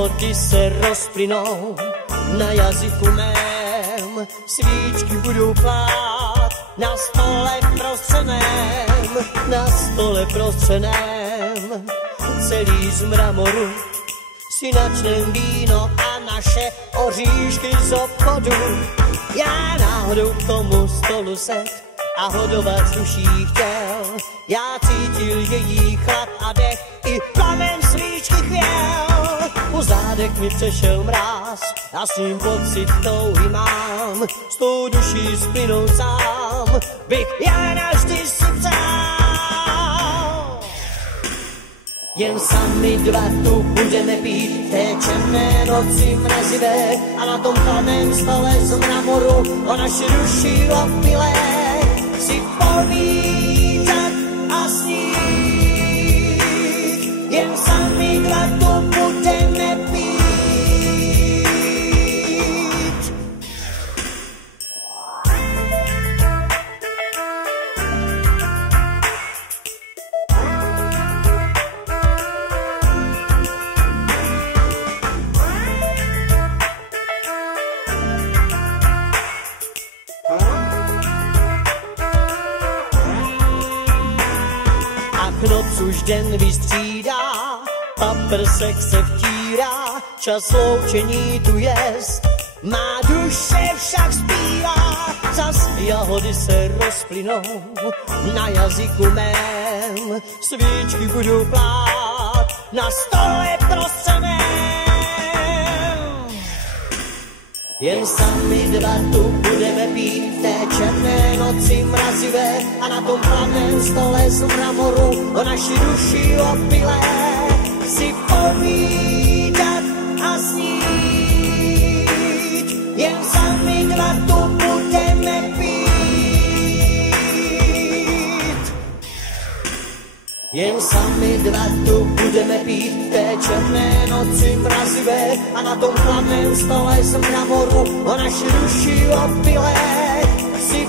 jahody se rozplynou na jazyku mém, svíčky budou plát na stole prostřeném, na stole prostřeném, celý z mramoru, si načnem víno a naše oříšky z obchodu. Já náhodou k tomu stolu set a hodovat vzduší chtěl, já cítil její chlad a dech, i plamen svíčky chvěl. Po zádech mi přešel mráz a s ním pocit touhy mám, s tou duší splynout sám, bych já navždy si přál. Jen sami dva tu budeme pít, té černé noci mrazivé, a na tom chladném stole z mramoru o naši duši opilé si povídat a snít. Jen sami dva tu budeme pít. Noc už den vystřídá, paprsek se vtírá, čas loučení tu jest, má duše však zpívá, zas jahody se rozplynou na jazyku mém, svíčky budou plát na stole prostřeném. Jen sami dva tu budeme pít v té černé noci mrazivé, a na tom chladném stole z mramoru o naši duši opilé si povídat a snít. Jen sami dva tu budeme pít. Jen sami dva tu budeme pít v té černé noci mrazivé, a na tom chladném stole z mramoru o naši duši opilé si